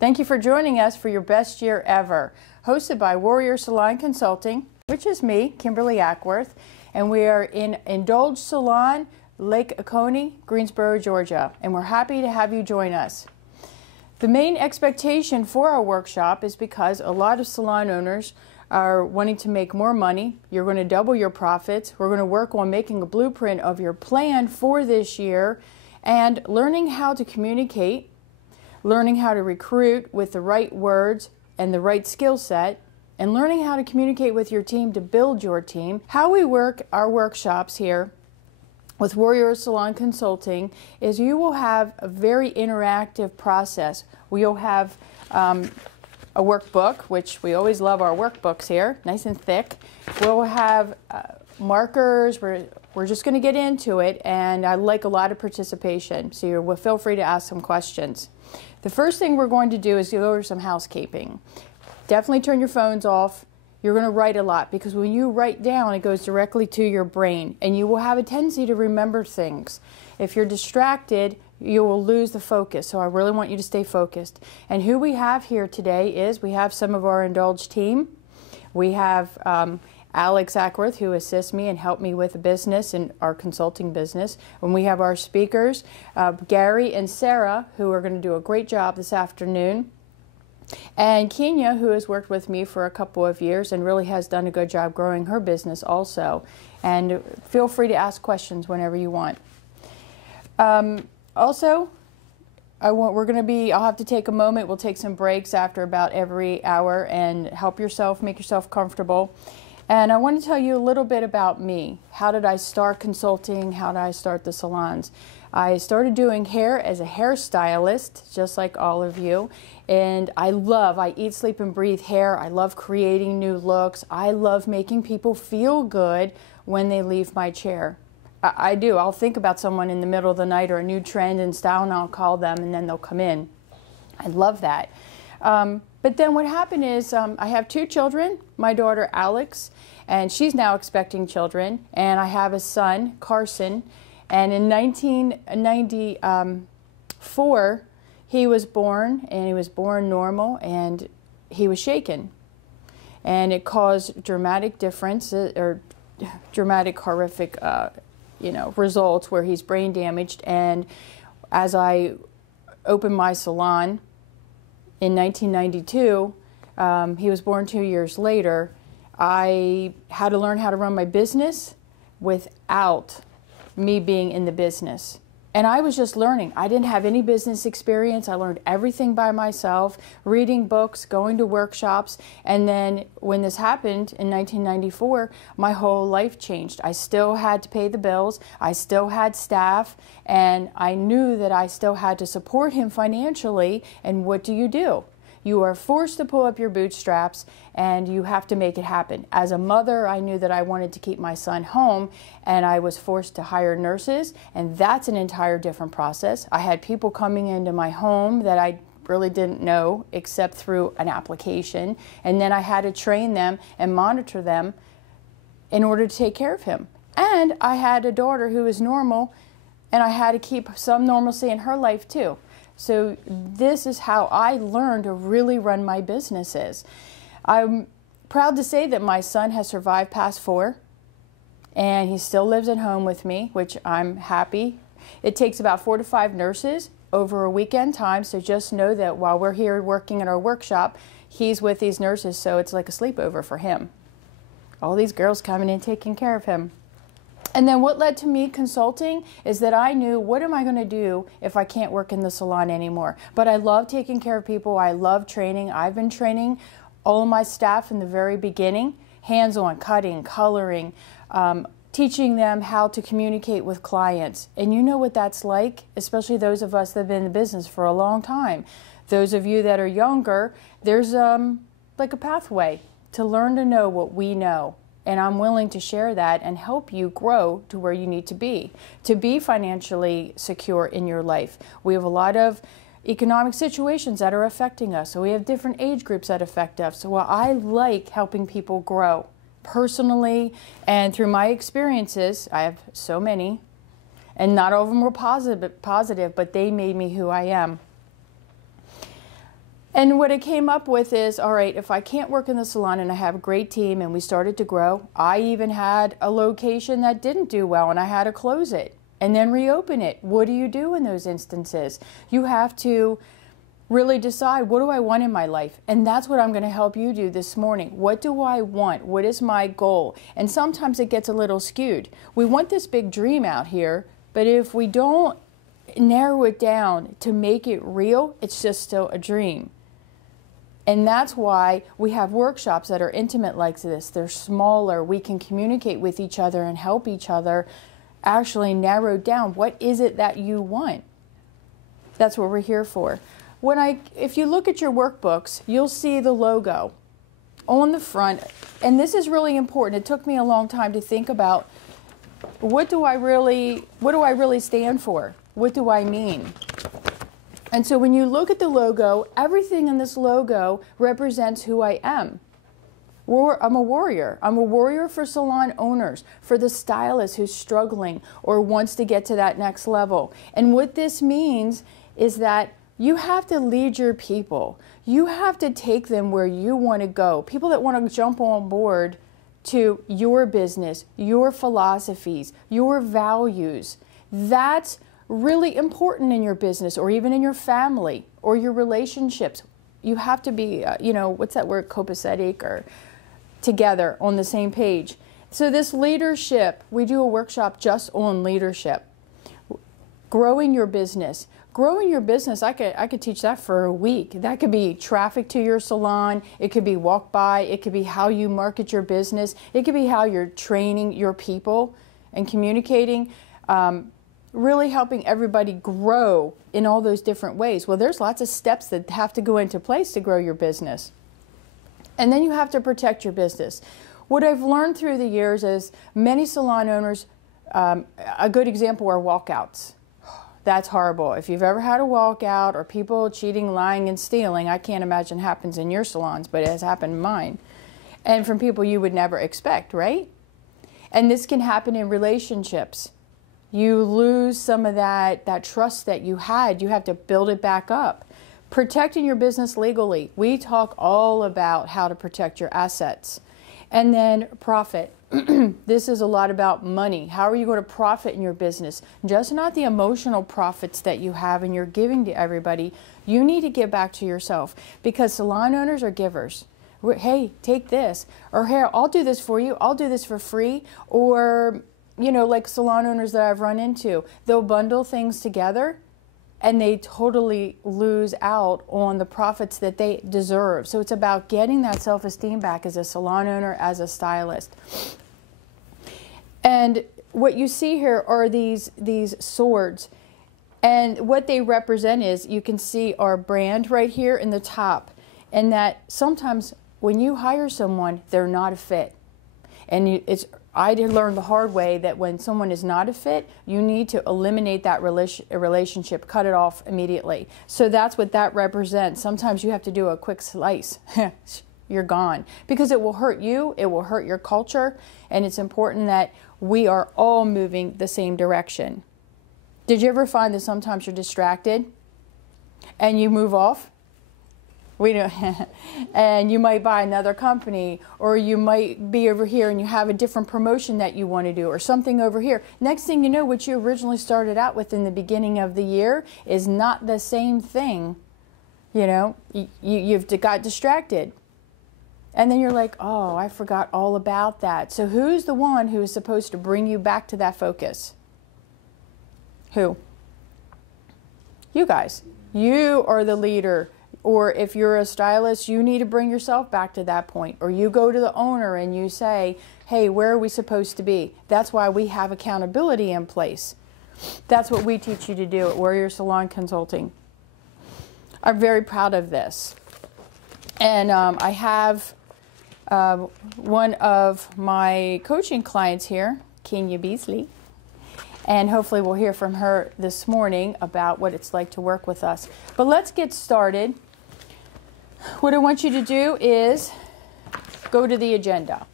Thank you for joining us for your best year ever. Hosted by Warrior Salon Consulting, which is me, Kimberly Acworth, and we are in Indulge Salon, Lake Oconee, Greensboro, Georgia, and we're happy to have you join us. The main expectation for our workshop is because a lot of salon owners are wanting to make more money. You're going to double your profits. We're going to work on making a blueprint of your plan for this year and learning how to communicate, learning how to recruit with the right words and the right skill set, and learning how to communicate with your team to build your team. How we work our workshops here with Warrior Salon Consulting is you will have a very interactive process. We'll have a workbook, which we always love our workbooks here, nice and thick. We'll have markers. We're just going to get into it, and I'd like a lot of participation, so you'll feel free to ask some questions. The first thing we're going to do is go over some housekeeping. Definitely turn your phones off. You're going to write a lot because when you write down, it goes directly to your brain, and you will have a tendency to remember things. If you're distracted, you will lose the focus, so I really want you to stay focused. And who we have here today is we have some of our Indulge team. We have Alex Acworth, who assists me and helped me with the business and our consulting business. And we have our speakers, Gary and Sarah, who are going to do a great job this afternoon. And Kenya, who has worked with me for a couple of years and really has done a good job growing her business also. And feel free to ask questions whenever you want. Also, I'll have to take a moment. We'll take some breaks after about every hour and help yourself, make yourself comfortable. And I want to tell you a little bit about me. How did I start consulting? How did I start the salons? I started doing hair as a hairstylist, just like all of you. And I eat, sleep, and breathe hair. I love creating new looks. I love making people feel good when they leave my chair. I do. I'll think about someone in the middle of the night or a new trend and style, and I'll call them, and then they'll come in. I love that. But then what happened is I have two children, my daughter Alex, and she's now expecting children, and I have a son, Carson, and in 1994 he was born, and he was born normal, and he was shaken, and it caused dramatic differences or dramatic horrific results where he's brain damaged. And as I opened my salon in 1992, he was born 2 years later. I had to learn how to run my business without me being in the business. And I was just learning. I didn't have any business experience. I learned everything by myself, reading books, going to workshops. And then when this happened in 1994, my whole life changed. I still had to pay the bills. I still had staff. And I knew that I still had to support him financially. And what do? You are forced to pull up your bootstraps, and you have to make it happen. As a mother, I knew that I wanted to keep my son home, and I was forced to hire nurses, and that's an entire different process. I had people coming into my home that I really didn't know except through an application, and then I had to train them and monitor them in order to take care of him. And I had a daughter who was normal, and I had to keep some normalcy in her life too. So this is how I learned to really run my businesses. I'm proud to say that my son has survived past 4, and he still lives at home with me, which I'm happy. It takes about 4 to 5 nurses over a weekend time, so just know that while we're here working at our workshop, he's with these nurses, so it's like a sleepover for him. All these girls coming in taking care of him. And then what led to me consulting is that I knew, what am I going to do if I can't work in the salon anymore? But I love taking care of people. I love training. I've been training all of my staff in the very beginning, hands-on, cutting, coloring, teaching them how to communicate with clients. And you know what that's like, especially those of us that have been in the business for a long time. Those of you that are younger, there's like a pathway to learn to know what we know. And I'm willing to share that and help you grow to where you need to be financially secure in your life. We have a lot of economic situations that are affecting us. So we have different age groups that affect us. So I like helping people grow personally and through my experiences. I have so many, and not all of them were positive, but they made me who I am. And what I came up with is, all right, if I can't work in the salon and I have a great team and we started to grow, I even had a location that didn't do well and I had to close it and then reopen it. What do you do in those instances? You have to really decide, what do I want in my life? And that's what I'm going to help you do this morning. What do I want? What is my goal? And sometimes it gets a little skewed. We want this big dream out here, but if we don't narrow it down to make it real, it's just still a dream. And that's why we have workshops that are intimate like this. They're smaller. We can communicate with each other and help each other actually narrow down what is it that you want. That's what we're here for. If you look at your workbooks, you'll see the logo on the front. And this is really important. It took me a long time to think about, what do I really stand for? What do I mean? And so when you look at the logo, everything in this logo represents who I am. I'm a warrior. I'm a warrior for salon owners, for the stylist who's struggling or wants to get to that next level. And what this means is that you have to lead your people. You have to take them where you want to go. People that want to jump on board to your business, your philosophies, your values. That's really important in your business or even in your family or your relationships. You have to be, what's that word, copacetic, or together on the same page. So this leadership, we do a workshop just on leadership. Growing your business. Growing your business, I could teach that for a week. That could be traffic to your salon. It could be walk by. It could be how you market your business. It could be how you're training your people and communicating. Really helping everybody grow in all those different ways. Well, there's lots of steps that have to go into place to grow your business. And then you have to protect your business. What I've learned through the years is many salon owners, a good example are walkouts. That's horrible. If you've ever had a walkout or people cheating, lying, and stealing, I can't imagine it happens in your salons, but it has happened in mine. And from people you would never expect, right? And this can happen in relationships. You lose some of that trust that you had. You have to build it back up. Protecting your business legally. We talk all about how to protect your assets. And then profit. This is a lot about money. How are you going to profit in your business? Just not the emotional profits that you have and you're giving to everybody. You need to give back to yourself, because salon owners are givers. Hey, take this. Or, hey, I'll do this for you. I'll do this for free. Or, like salon owners that I've run into, they'll bundle things together and they totally lose out on the profits that they deserve. So it's about getting that self-esteem back as a salon owner, as a stylist. And what you see here are these swords. And what they represent is, you can see our brand right here in the top. And that sometimes when you hire someone, they're not a fit. And I did learn the hard way that when someone is not a fit, you need to eliminate that relationship, cut it off immediately. So that's what that represents. Sometimes you have to do a quick slice. You're gone. Because it will hurt you, it will hurt your culture, and it's important that we are all moving the same direction. Did you ever find that sometimes you're distracted and you move off? We don't, and you might buy another company, or you might be over here and you have a different promotion that you want to do, or something over here. Next thing you know, what you originally started out with in the beginning of the year is not the same thing. You've got distracted. And then you're like, oh, I forgot all about that. So who's the one who is supposed to bring you back to that focus? Who? You guys. You are the leader. Or if you're a stylist, you need to bring yourself back to that point. Or you go to the owner and you say, hey, where are we supposed to be? That's why we have accountability in place. That's what we teach you to do at Warrior Salon Consulting. I'm very proud of this. And I have one of my coaching clients here, Kenya Beasley. And hopefully we'll hear from her this morning about what it's like to work with us. But let's get started. What I want you to do is go to the agenda.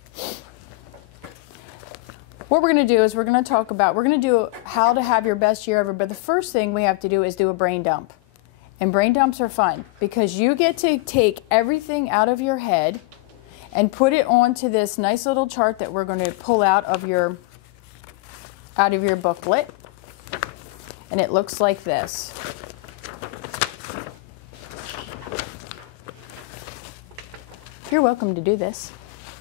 What we're going to do is we're going to do how to have your best year ever. But the first thing we have to do is do a brain dump. And brain dumps are fun because you get to take everything out of your head and put it onto this nice little chart that we're going to pull out of your booklet. And it looks like this. You're welcome to do this.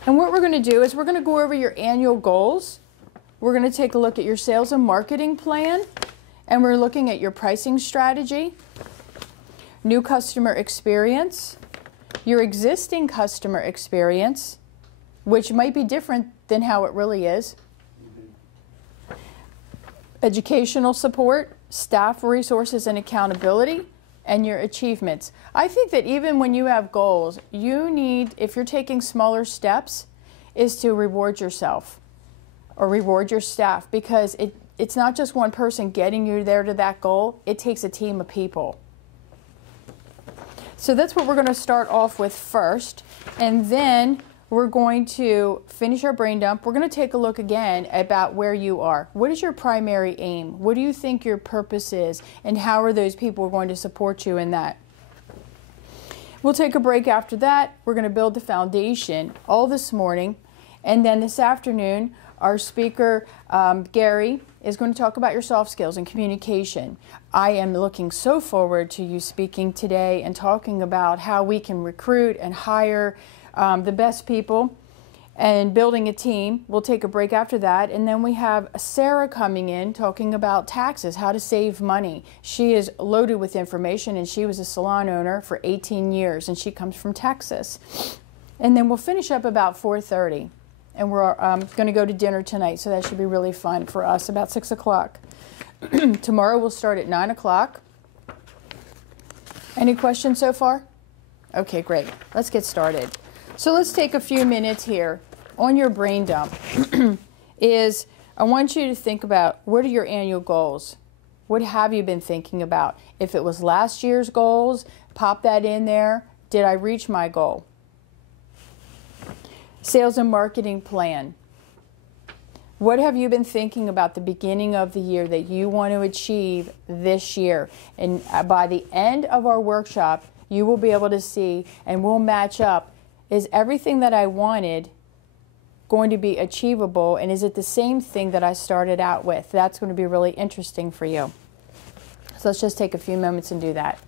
And what we're going to do is we're going to go over your annual goals. We're going to take a look at your sales and marketing plan. And we're looking at your pricing strategy, new customer experience, your existing customer experience, which might be different than how it really is, educational support, staff resources and accountability, and your achievements. I think that even when you have goals, you need, if you're taking smaller steps, is to reward yourself or reward your staff, because it's not just one person getting you there to that goal. It takes a team of people. So that's what we're going to start off with first, and then we're going to finish our brain dump. We're going to take a look again about where you are. What is your primary aim? What do you think your purpose is? And how are those people going to support you in that? We'll take a break after that. We're going to build the foundation all this morning. And then this afternoon, our speaker, Gary, is going to talk about your soft skills and communication. I am looking so forward to you speaking today and talking about how we can recruit and hire the best people and building a team. We'll take a break after that. And then we have Sarah coming in talking about taxes, how to save money. She is loaded with information, and she was a salon owner for 18 years, and she comes from Texas. And then we'll finish up about 4:30. And we're going to go to dinner tonight, so that should be really fun for us, about 6 o'clock. Tomorrow we'll start at 9 o'clock. Any questions so far? Okay, great. Let's get started. So let's take a few minutes here on your brain dump. I want you to think about, what are your annual goals? What have you been thinking about? If it was last year's goals, pop that in there. Did I reach my goal? Sales and marketing plan. What have you been thinking about the beginning of the year that you want to achieve this year? And by the end of our workshop, you will be able to see, and we'll match up, is everything that I wanted going to be achievable, and is it the same thing that I started out with? That's going to be really interesting for you. So let's just take a few moments and do that.